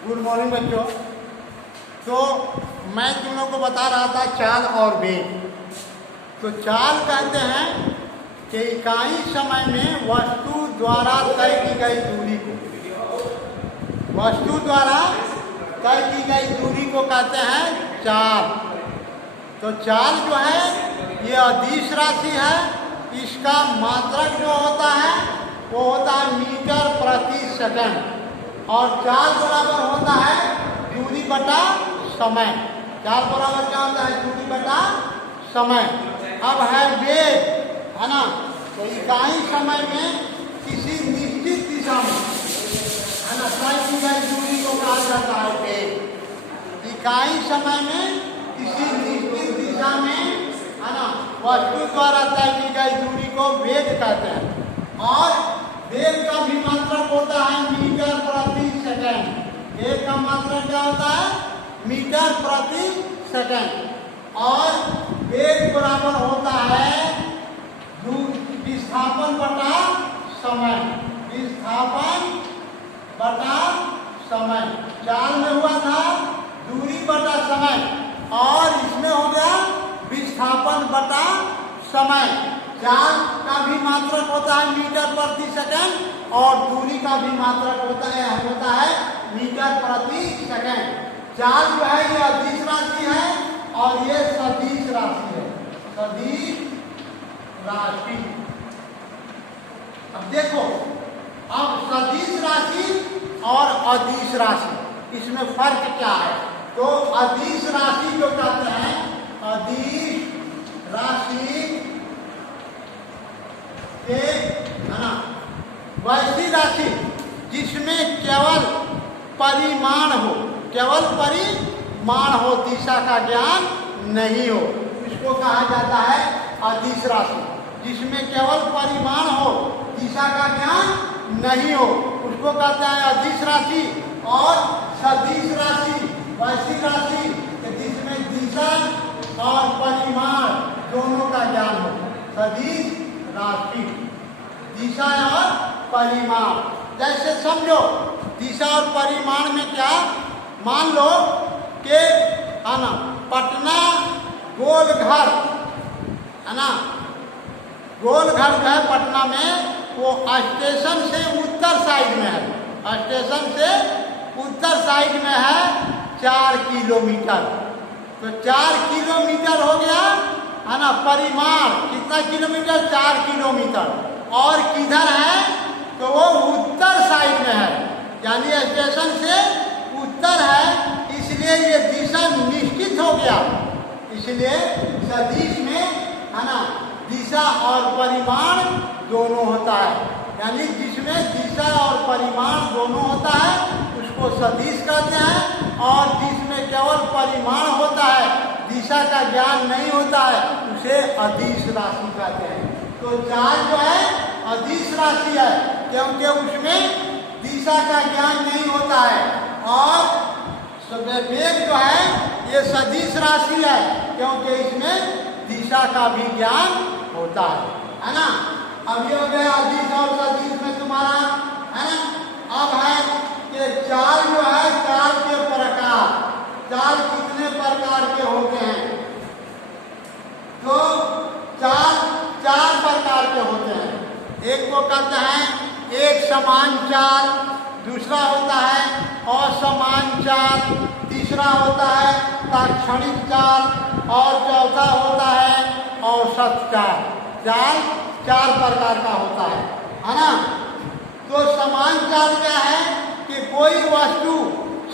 Good morning बच्चों। तो मैं तुम लोगों को बता रहा था चाल और वेग। तो चाल कहते हैं कि इकाई समय में वस्तु द्वारा तय की गई दूरी को, वस्तु द्वारा तय की गई दूरी को कहते हैं चाल। तो चाल जो है ये अदिश राशि है। इसका मात्रक जो होता है वो होता है मीटर प्रति सेकंड और चाल बराबर होता है दूरी बटा समय। चाल बराबर क्या होता है? दूरी बटा समय। अब है वेग, है ना। तो इकाई समय में किसी निश्चित दिशा में, है ना, तय की गई दूरी को कहा जाता है वेग। इकाई समय में किसी निश्चित दिशा में, है ना, वस्तु द्वारा तय की गई दूरी को वेग कहते हैं। और वेग का भी मात्रक होता है मीटर प्रति सेकंड। वेग का मात्रक क्या होता है? मीटर प्रति सेकंड। और वेग बराबर होता है विस्थापन बटा समय। विस्थापन बटा समय। चाल में हुआ था दूरी बटा समय और इसमें हो गया विस्थापन बटा समय। चाल का भी मात्रक होता है मीटर प्रति सेकंड और दूरी का भी मात्रक होता है मीटर प्रति सेकंड। चाल जो है ये अदिश राशि है और ये सदिश राशि है। सदिश राशि। अब देखो, अब सदिश राशि और अदिश राशि इसमें फर्क क्या है? तो अदिश राशि जो कहते हैं, अदिश राशि है ना, वैसी राशि जिसमें केवल परिमाण हो, केवल परिमाण हो, दिशा का ज्ञान नहीं हो, इसको कहा जाता है अदिश राशि। जिसमें केवल परिमाण हो, दिशा का ज्ञान नहीं हो, उसको कहते हैं अदिश राशि। और सदिश राशि वैसी राशि जिसमें दिशा और परिमाण दोनों का ज्ञान हो। सदिश राशि, दिशा और परिमाण। जैसे समझो दिशा और परिमाण में क्या, मान लो कि है ना पटना गोल घर, है ना, गोल घर है पटना में, वो स्टेशन से उत्तर साइड में है। स्टेशन से उत्तर साइड में है 4 किलोमीटर। तो 4 किलोमीटर हो गया, है ना, परिमाण। कितना किलोमीटर? 4 किलोमीटर। और किधर है? तो वो उत्तर साइड में है, यानी स्टेशन से उत्तर है, इसलिए ये दिशा निश्चित हो गया। इसलिए सदिश में, है ना, दिशा और परिमाण दोनों होता है। यानी जिसमें दिशा और परिमाण दोनों होता है उसको सदिश कहते हैं। और जिसमें केवल परिमाण होता है, दिशा का ज्ञान नहीं होता है, उसे अदिश राशि कहते हैं। तो चाल जो है अदिश राशि है क्योंकि उसमें दिशा का ज्ञान नहीं होता है। और वेग जो है ये सदिश राशि है क्योंकि इसमें दिशा का भी ज्ञान होता है ना। अब ये हो गया अदिश और सदिश में तुम्हारा, है ना। अब है कि चाल जो है, चाल के प्रकार, चाल कितने प्रकार के होते हैं? तो चाल 4 प्रकार के होते हैं। एक को कहते हैं एक समान चाल, दूसरा होता है असमान चाल, तीसरा होता है ताक्षणिक चाल और चौथा होता है औसत चाल। चाल 4 प्रकार का होता है ना। तो समान चाल क्या है कि कोई वस्तु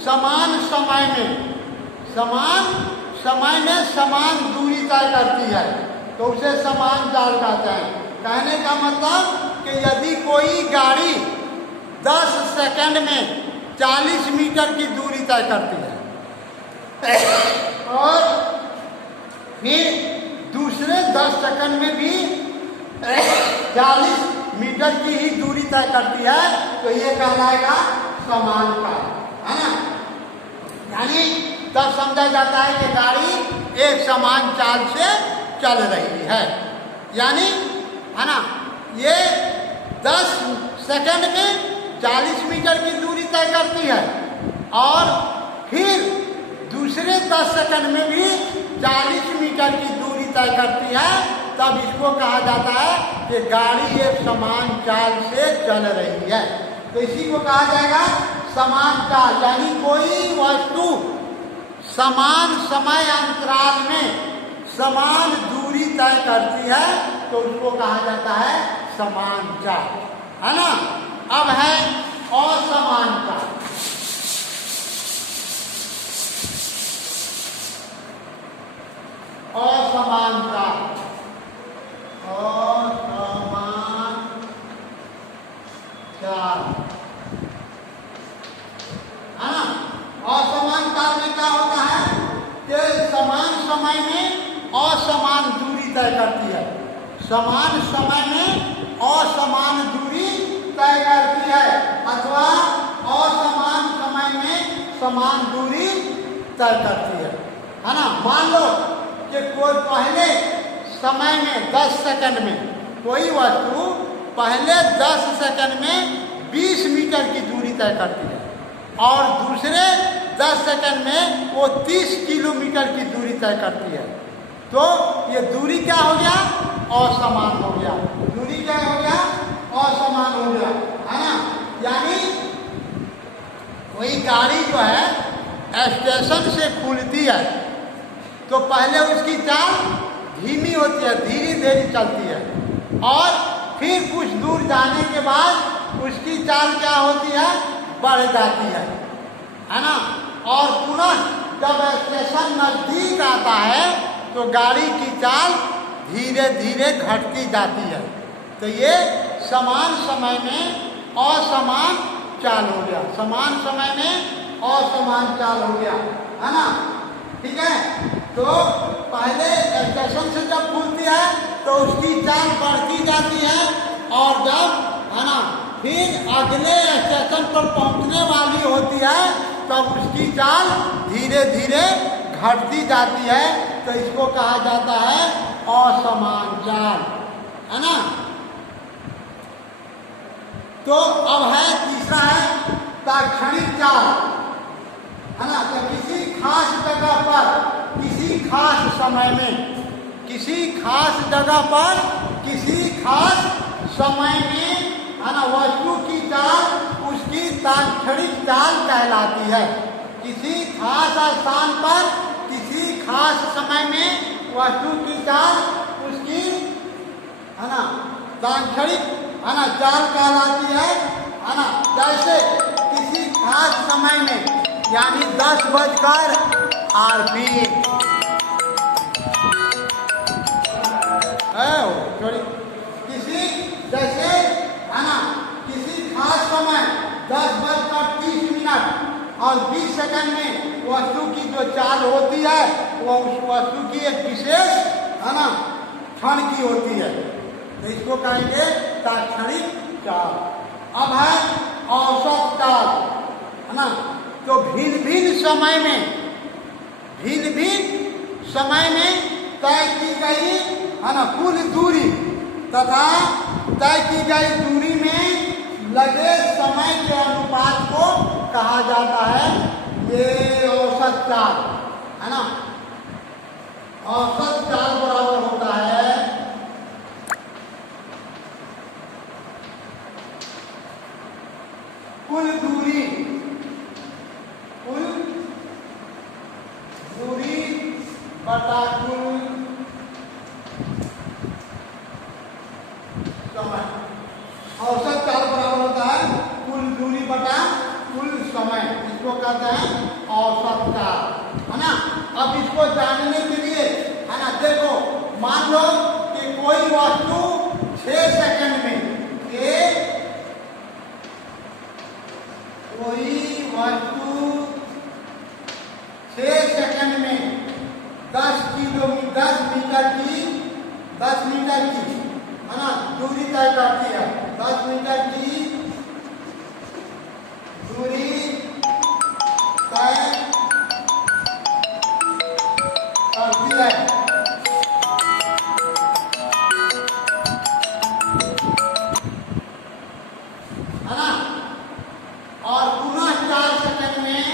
समान समय में, समान समय में समान दूरी तय करती है तो उसे समान चाल कहते हैं। कहने का मतलब कि यदि कोई गाड़ी 10 सेकंड में 40 मीटर की दूरी तय करती है और फिर दूसरे 10 सेकंड में भी 40 मीटर की ही दूरी तय करती है तो ये कहलाएगा समान काल, है ना। यानी तब समझा जाता है कि गाड़ी एक समान चाल से चल रही है। यानी, है ना, ये 10 सेकंड में 40 मीटर की दूरी तय करती है और फिर दूसरे 10 सेकंड में भी 40 मीटर की दूरी तय करती है, तब इसको कहा जाता है कि गाड़ी एक समान चाल से चल रही है। तो इसी को कहा जाएगा समान चाल, यानी कोई वस्तु समान समय अंतराल में समान दूरी तय करती है तो उसको कहा जाता है समान चाल, है ना। अब है असमान चाल। असमान चाल, असमान चाल, है ना। असमान चाल में क्या होता है कि समान समय में असमान दूरी तय करती है, समान समय में असमान दूरी तय करती है, अथवा असमान समय में समान दूरी तय करती है ना। मान लो कि कोई पहले समय में 10 सेकंड में कोई वस्तु पहले 10 सेकंड में 20 मीटर की दूरी तय करती है और दूसरे 10 सेकंड में वो 30 किलोमीटर की दूरी तय करती है, तो ये दूरी क्या हो गया? असमान हो गया। दूरी क्या हो गया? असमान हो गया, है ना। यानी कोई गाड़ी जो है स्टेशन से खुलती है तो पहले उसकी चाल धीमी होती है, धीरे धीरे चलती है, और फिर कुछ दूर जाने के बाद उसकी चाल क्या होती है? बढ़ जाती है ना। और पुनः जब स्टेशन नजदीक आता है तो गाड़ी की चाल धीरे धीरे घटती जाती है। तो ये समान समय में असमान चाल हो गया, समान समय में असमान चाल हो गया, है ना। ठीक है, तो पहले स्टेशन से जब खुलती है तो उसकी चाल बढ़ती जाती है, और जब, है ना, फिर अगले स्टेशन पर पहुंचने वाली होती है तब उसकी चाल धीरे धीरे घटती जाती है। तो इसको कहा जाता है असमान चाल, है ना। तो अब है तीसरा है तात्क्षणिक चाल, है ना। तो किसी खास जगह पर किसी खास समय में किसी खास जगह पर किसी खास समय में, है ना, वस्तु की चाल उसकी तात्क्षणिक चाल कहलाती है। किसी खास स्थान पर किसी खास समय में वस्तु की चाल उसकी, है ना, तात्क्षणिक, है ना, चाल कहलाती है ना। जैसे किसी खास समय में यानी 10 बजकर RP किसी, जैसे, है ना, किसी खास समय 10:30 और 20 सेकंड में वस्तु की जो चाल होती है वो उस वस्तु की एक विशेष, है ना, क्षण की होती है। तो इसको कहेंगे तात्क्षणिक चाल। अब है औसत चाल, है ना। तो भिन्न भिन्न समय में तय की गई, है ना, कुल दूरी तथा तय की गई दूरी में लगे समय के अनुपात को कहा जाता है ये औसत चाल, है ना। औसत चाल बराबर होता है कुल दूरी बटा कुल समय। औसत चाल बराबर होता है कुल दूरी बटा कुल समय, इसको कहते हैं औसत चाल, है ना। अब इसको जानने के लिए, है ना, देखो, मान लो कि कोई वस्तु 6 सेकंड में कोई वस्तु 6 सेकंड में 10 मीटर की, है ना, दूरी तय करती है। 10 मीटर की दूरी तय करती है, है ना। और पुनः 4 सेकंड में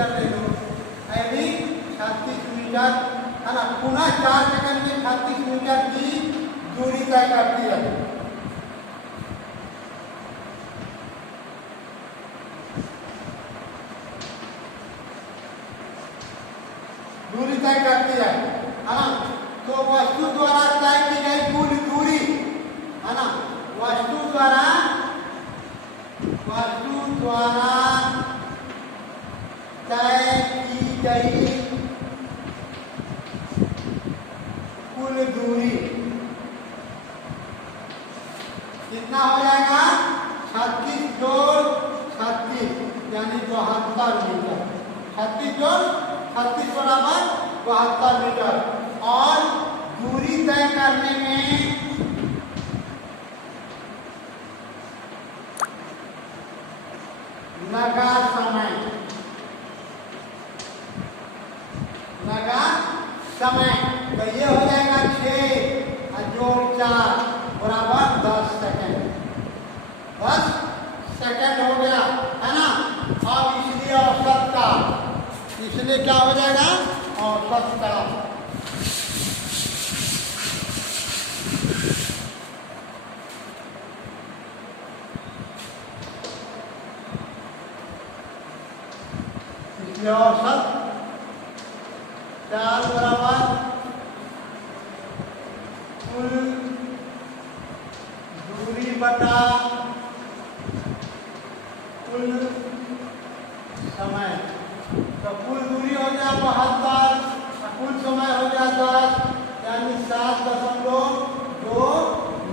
मीटर ले लो, ये भी 36 मीटर है ना। पुनः 4 सेकंड में 36 मीटर की दूरी तय करती है। दूरी तय करती है ना। तो वस्तु द्वारा तय की गई कुल दूरी है ना, वस्तु द्वारा तय की गई कुल दूरी कितना हो जाएगा? 36 जोड़ 36 यानी 72 मीटर। 36 जोड़ 36 बराबर 72 मीटर। और दूरी तय करने में लगा समय तो ये हो जाएगा 6 जोड़ 4 बराबर 10 सेकंड। 10 सेकंड हो गया है ना। अब इसलिए औसत का, इसलिए क्या हो जाएगा? औसत का। इसलिए औसत 4 बराबर कुल दूरी बटा कुल समय। तो कुल दूरी हो गया 72, कुल समय हो गया 10 यानी 7.2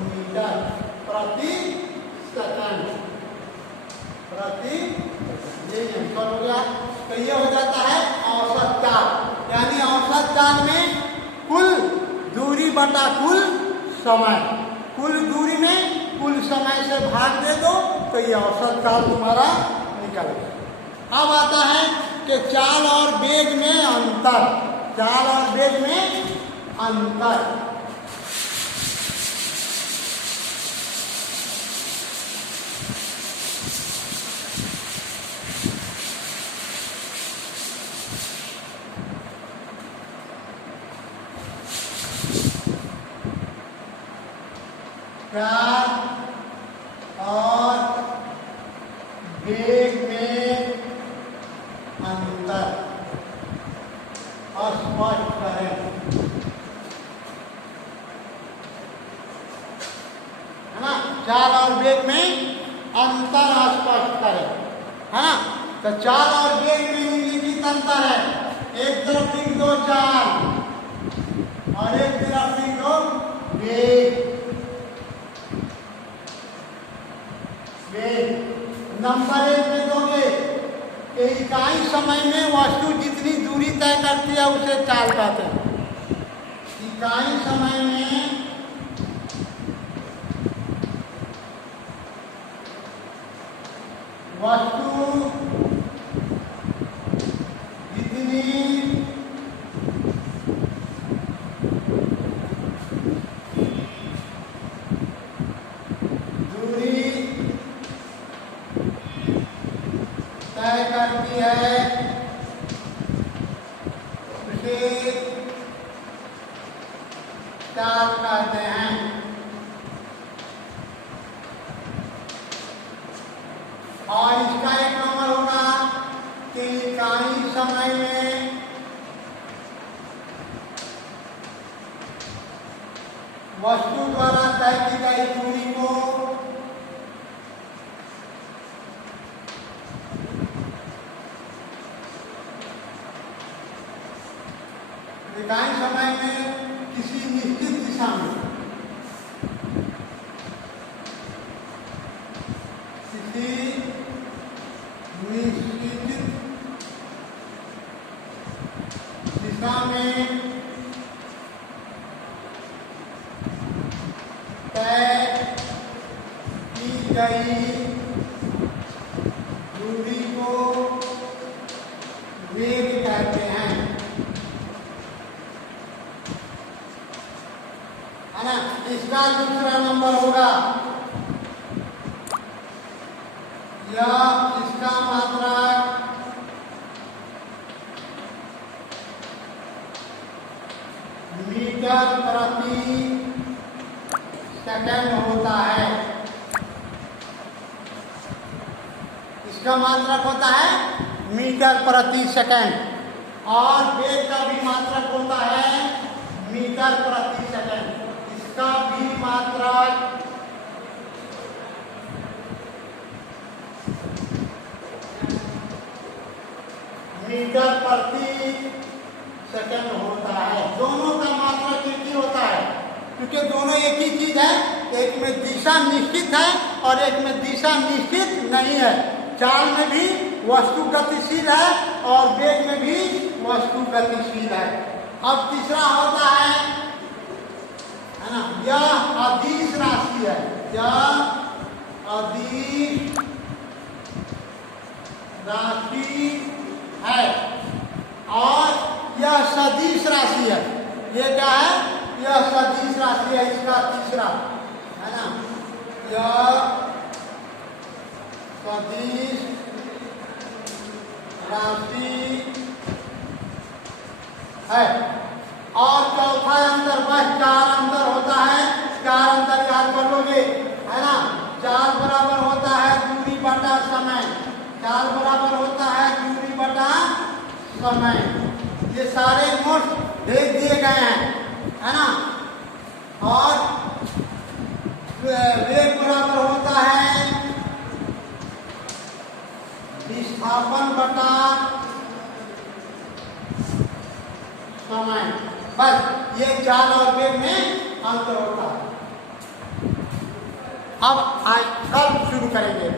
मीटर प्रति सेकंड। ये आंसर हो गया। तो ये हो जाता है औसत काल, यानी औसत काल में कुल दूरी बटा कुल समय। कुल दूरी में कुल समय से भाग दे दो तो ये औसत काल तुम्हारा निकल गया। अब आता है कि चाल और वेग में अंतर। चाल और वेग में अंतर। चाल और वेग में अंतर स्पष्ट करें, है ना। चाल और वेग में अंतर स्पष्ट करें, है ना। तो चाल और वेग में निम्नलिखित अंतर है। एक तरफ लिख दो चाल और एक तरफ लिख दो वेग। नंबर 1 में दोगे कि इकाई समय में वस्तु जितनी दूरी तय करती है उसे चाल कहते हैं। इकाई समय में वस्तु जितनी तय करती है उसे चाल कहते हैं। और इसका एक नंबर होगा कि इकाई समय में वस्तु द्वारा तय की गई दूरी को इकाई समय में किसी निश्चित दिशा में तय की गई दूरी को वेग कहते हैं, है ना। इसका दूसरा नंबर होगा या इसका मात्रक मीटर प्रति सेकंड होता है। इसका मात्रक होता है मीटर प्रति सेकंड और वेग का भी मात्रक होता है मीटर प्रति सेकंड। इसका भी मात्रक मीटर प्रति सेकंड होता है। दोनों का मात्रक एक ही होता है क्योंकि दोनों एक ही चीज है। एक में दिशा निश्चित है और एक में दिशा निश्चित नहीं है। चाल में भी वस्तु गतिशील है और वेग में भी वस्तु गतिशील है। अब तीसरा होता है ना, यह अदिश राशि है। यह अदिश राशि है और यह सदिश राशि है। ये क्या है? यह सदिश राशि है। इसका तीसरा है ना, यह सदिश राशि है। और चौथा अंतर बस चार अंतर होता है। चार अंतर याद कर लोगे है ना। चार बराबर होता है दूरी बटा समय। चार बराबर होता है दूरी बटा समय। ये सारे नोट्स भेज दिए गए हैं है ना। और वेग बराबर होता है विस्थापन बटा समय। बस ये चाल और वेग में अंतर होता है। अब कल शुरू करेंगे।